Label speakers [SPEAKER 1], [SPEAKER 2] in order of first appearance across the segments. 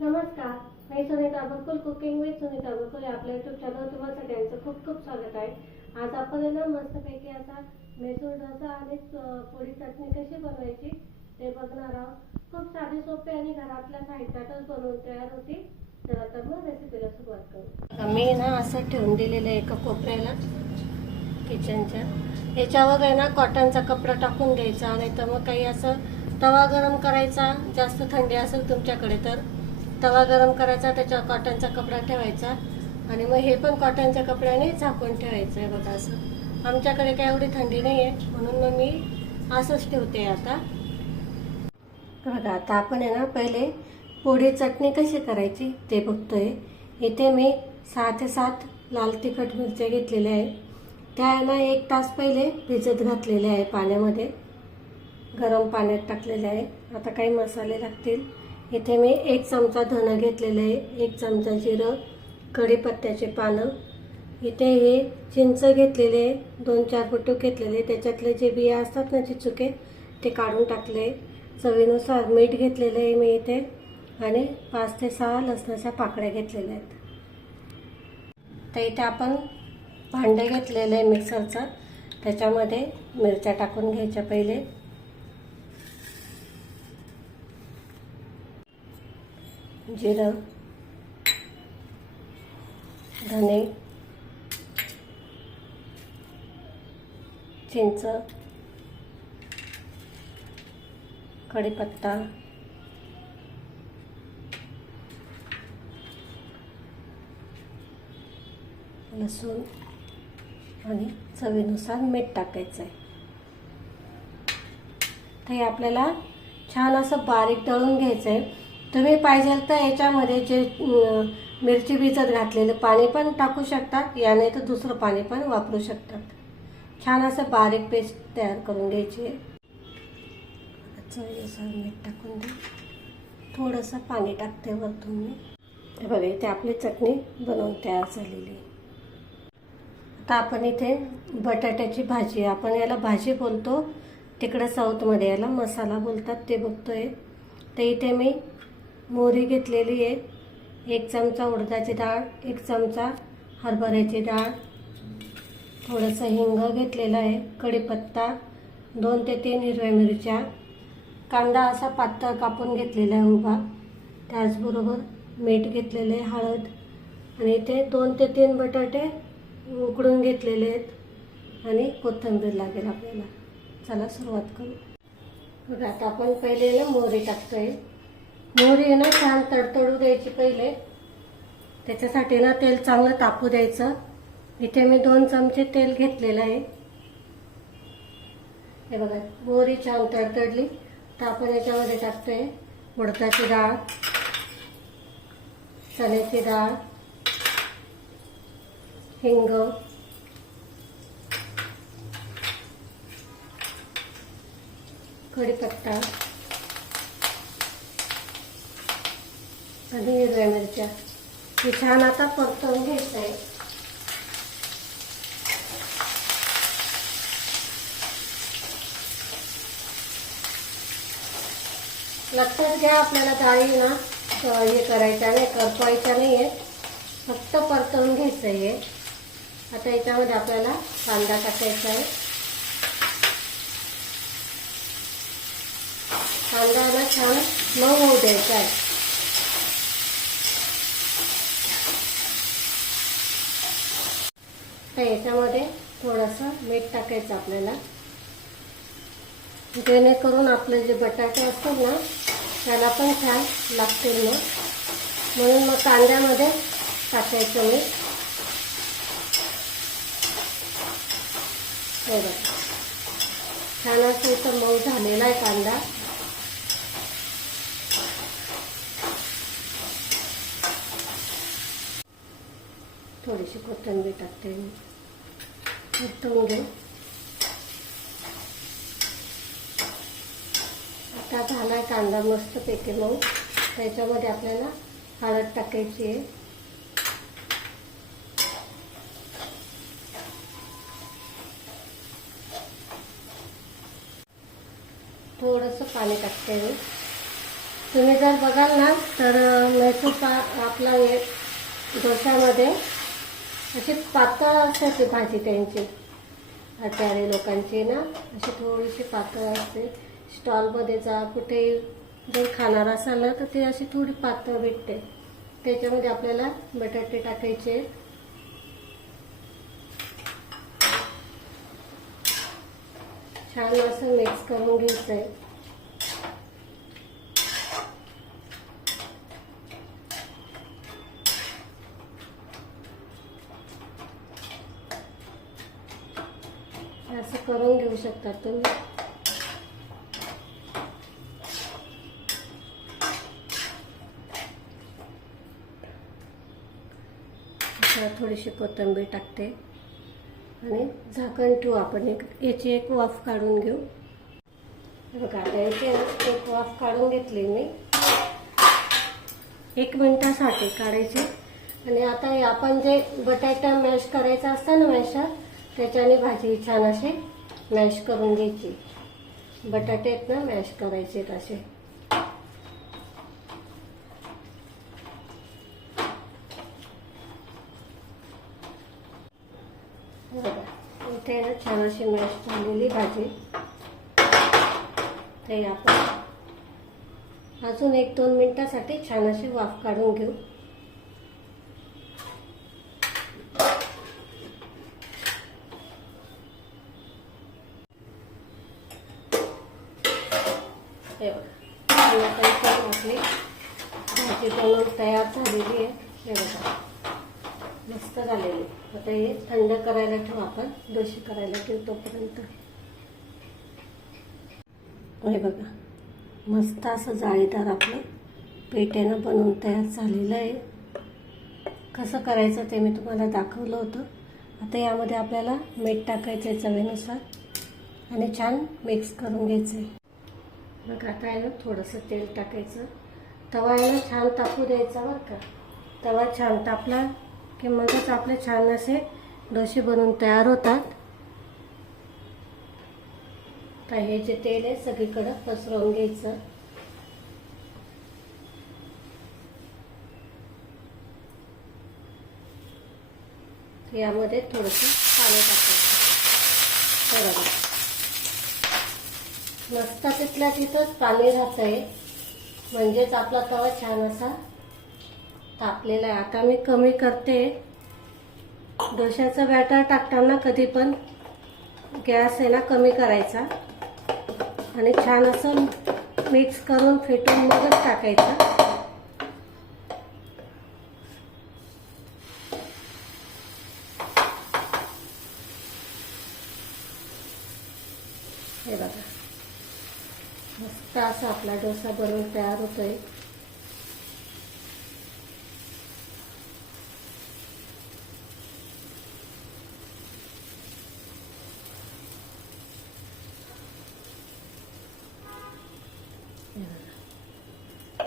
[SPEAKER 1] नमस्कार मी Sunita Bakul cooking with Sunita Bakul आपल्या युट्यूब चॅनल तुम्हाला सगळ्यांचं खूप खूप स्वागत आहे. आज आपण आहे ना मस्तपैकी आता मैसूर डोसा आणि पोळी चटणी कशी बनवायची ते बघणार आहोत. खूप साधे सोपे आणि घरातल्या साहित्यातच बनवून तयार होती. तर आता मग रेसिपीला सुरुवात करू. मी ना असं ठेवून दिलेलं आहे एका कोपऱ्याला किचनच्या याच्यावर आहे ना कॉटनचा कपडा टाकून घ्यायचा नाही तर मग काही असं तवा गरम करायचा जास्त थंडी असेल तुमच्याकडे तर तवा गरम करायचा त्याच्यावर कॉटनचा कपडा ठेवायचा आणि मग हे पण कॉटनच्या कपड्याने झाकून ठेवायचं आहे बघा असं. आमच्याकडे काय एवढी थंडी नाही आहे म्हणून मग मी असंच ठेवते आता. बघा आता आपण आहे ना पहिले पोळी चटणी कशी करायची ते बघतोय. इथे मी सहा ते सात लाल तिखट मिरच्या घेतलेल्या आहे त्या आहे ना एक तास पहिले भिजत घातलेल्या आहे पाण्यामध्ये. गरम पाण्यात टाकलेले आहे आता काही मसाले लागतील. इथे मी एक चमचा धनं घेतलेलं आहे एक चमचा जिरं कढीपत्त्याचे पानं. इथे हे चिंच घेतलेले दोन चार फोटो घेतलेले त्याच्यातले जे बिया असतात ना चिचुके ते काढून टाकले चवीनुसार मीठ घेतलेलं आहे मी इथे आणि पाच ते सहा लसणाच्या पाकळ्या घेतलेल्या आहेत. तर इथे आपण भांडे घेतलेलं आहे मिक्सरचं. त्याच्यामध्ये मिरच्या टाकून घ्यायच्या पहिले. जिरं धने चिंच कढीपत्ता लसूण आणि चवीनुसार मीठ टाकायचं आहे तर हे आपल्याला छान असं बारीक तळून घ्यायचं आहे तुम्ही पाहिजे तर याच्यामध्ये जे मिरची भिजत घातलेलं पाणी पण टाकू शकतात याने तर दुसरं पाणी पण वापरू शकतात. छान असं बारीक पेस्ट तयार करून घ्यायची आहे. मीठ टाकून दे थोडंसं पाणी टाकते वरतून मी. हे बघा इथे आपली चटणी बनवून तयार झालेली आहे. आता आपण इथे बटाट्याची भाजी आपण याला भाजी बोलतो. तिकडं साऊथमध्ये याला मसाला बोलतात ते बघतोय. तर इथे मी मोहरी घेतलेली आहे. एक चमचा उडदाची डाळ एक चमचा हरभऱ्याची डाळ. थोडंसं हिंग घेतलेलं आहे कढीपत्ता दोन ते तीन हिरव्या मिरच्या. कांदा असा पातळ कापून घेतलेला आहे उभा. त्याचबरोबर मीठ घेतलेलं आहे हळद. आणि इथे दोन ते तीन बटाटे उकडून घेतलेले आहेत. आणि कोथिंबीर लागेल आपल्याला. चला सुरुवात करू. बघा आता आपण पहिले ना मोहरी आहे मोहरी आहे ना छान तडतडू द्यायची पहिले. त्याच्यासाठी ना तेल चांगलं तापू द्यायचं. इथे मी दोन चमचे तेल घेतलेलं आहे. हे बघा मोहरी छान तडतडली. तर आपण याच्यामध्ये टाकतोय उडदाची डाळ चण्याची डाळ हिंग. कढीपत्ता. आणि हिरव्या मिरच्या. हे छान आता परतवून घ्यायचं आहे लक्षात घ्या आपल्याला डाळी ना हे करायच्या नाही करपवायच्या नाही आहेत. फक्त परतवून घ्यायचं आहे. आता याच्यामध्ये आपल्याला कांदा टाकायचा आहे. कांद्याला छान मऊ होऊ द्यायचा आहे. तर याच्यामध्ये थोडंसं मीठ टाकायचं आपल्याला. जेणेकरून आपले जे बटाटे असतात ना त्याला पण छान लागतील मग म्हणून मग कांद्यामध्ये टाकायचं मीठ. हे बघा. छान असं इथं मऊ झालेला आहे कांदा. थोडीशी कोथिंबीर टाकते मी. परतवून घेऊ आता झाला आहे कांदा मस्त पैकी मऊ. त्याच्यामध्ये आपल्याला हळद टाकायची आहे. थोडंसं पाणी टाकते मी. तुम्ही जर बघाल ना तर मैसूर पा आपला डोश्यामध्ये अशी पातळ असते भाजी त्यांची. आचारी लोकांची ना अशी थोडीशी पातळ असते. स्टॉलमध्ये जा कुठेही जर खाणार असाल ना तर ते अशी थोडी पातळ भेटते. त्याच्यामध्ये आपल्याला बटाटे टाकायचे. छान असं मिक्स करून घ्यायचं आहे असं करून घेऊ शकता तुम्ही. थोडीशी कोथिंबीर टाकते. आणि झाकण ठेवू आपण एक याची एक वाफ काढून घेऊ. बघा आता याची एक वाफ काढून घेतली मी. एक मिनिटासाठी काढायची. आणि आता आपण जे बटाटा मॅश करायचा असता ना मॅशात त्याच्याने भाजी छान अशी मॅश करून घ्यायची. बटाटे आहेत ना मॅश करायचे असे. इथे ना छान अशी मॅश झालेली भाजी. ते आपण अजून एक दोन मिनिटासाठी छान अशी वाफ काढून घेऊ हे बघा आणि आता इथे आपली भाजी बनवून तयार झालेली आहे हे बघा मस्त झालेले. आता हे थंड करायला ठेवू आपण. दोशी करायला ठेवू तोपर्यंत. हे बघा. मस्त असं जाळीदार आपलं पेट्यानं बनवून तयार झालेलं आहे. कसं करायचं ते मी तुम्हाला दाखवलं होतं. आता यामध्ये आपल्याला मीठ टाकायचं आहे चवीनुसार. आणि छान मिक्स करून घ्यायचं आहे. मग आता आहे ना थोडंसं तेल टाकायचं. तवा आहे ना छान तापू द्यायचा बरं का. तवा छान तापला. की मगच आपले छान असे डोसे बनवून तयार होतात. तर हे जे तेल आहे सगळीकडं पसरवून घ्यायचं. यामध्ये थोडंसं पाणी टाकायचं. बरोबर. मस्त तिथल्या तिथंच पाणी राहतं आहे म्हणजेच आपला तवा छान असा तापलेलं आहे. आता मी कमी करते. डोशाचं बॅटर टाकताना कधी पण गॅस आहे ना कमी करायचा. आणि छान असं मिक्स करून फेटून मगच टाकायचं. हे बघा. मस्त असा आपला डोसा बनवून तयार होतोय हे बघा.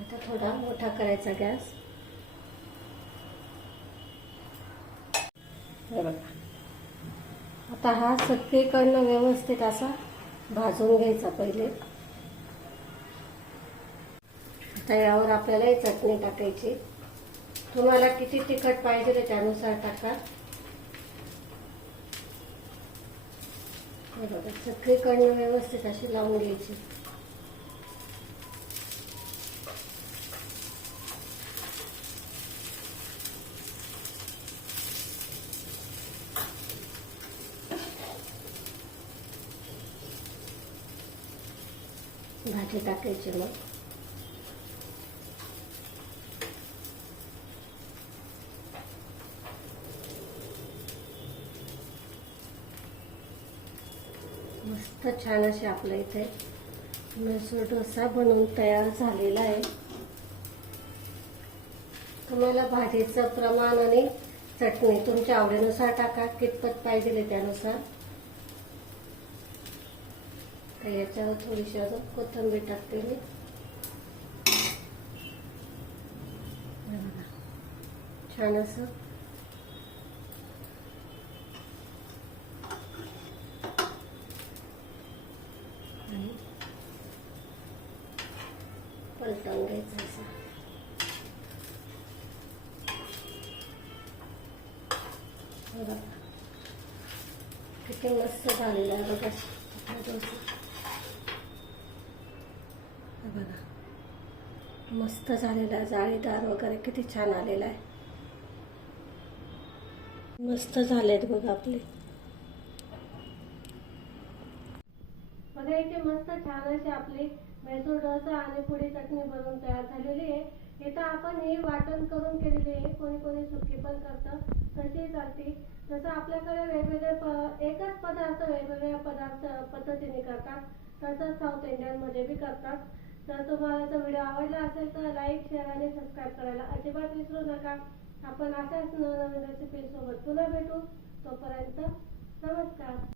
[SPEAKER 1] आता थोडा मोठा करायचा गॅस. हे बघा. आता हा सगळीकडनं व्यवस्थित असा भाजून घ्यायचा पहिले. आता यावर आपल्याला ही चटणी टाकायची. तुम्हाला किती तिखट पाहिजे ते त्यानुसार टाका. हे बघा सगळीकडनं व्यवस्थित अशी लावून घ्यायची. भाजी टाकायची मग. मस्त छान असे आपल्या इथे म्हैसूर डोसा बनवून तयार झालेला आहे. तुम्हाला भाजीचं प्रमाण आणि चटणी तुमच्या आवडीनुसार टाका कितपत पाहिजे त्यानुसार. तर याच्यावर थोडीशी अजून कोथंबीर टाकते मी. छान असं. पलटवून घ्यायचं असं. किती मस्त झालेलं आहे बघा. डोसा बघा. मस्त झालेला आहे, जाळीदार वगैरे किती छान आलेला आहे. मस्त झालेत बघा आपले. बघा इथे मस्त छान असे आपले मैसूर डोसा आणि पुढे चटणी बनवून तयार झालेली आहे. इथं आपण हे वाटण करून केलेली आहे. कोणी कोणी सुकी पण करतं तशी चालते. जसं आपल्याकडे वेगवेगळे प एकच पदार्थ वेगवेगळ्या पदार्थ पद्धतीने करतात. तसंच साऊथ इंडियनमध्ये बी करतात. जर तुम्हाला तो व्हिडिओ आवडला असेल तर लाईक शेअर आणि सबस्क्राईब करायला अजिबात विसरू नका. आपण अशाच नवनवीन रेसिपी सोबत पुन्हा भेटू. तोपर्यंत नमस्कार.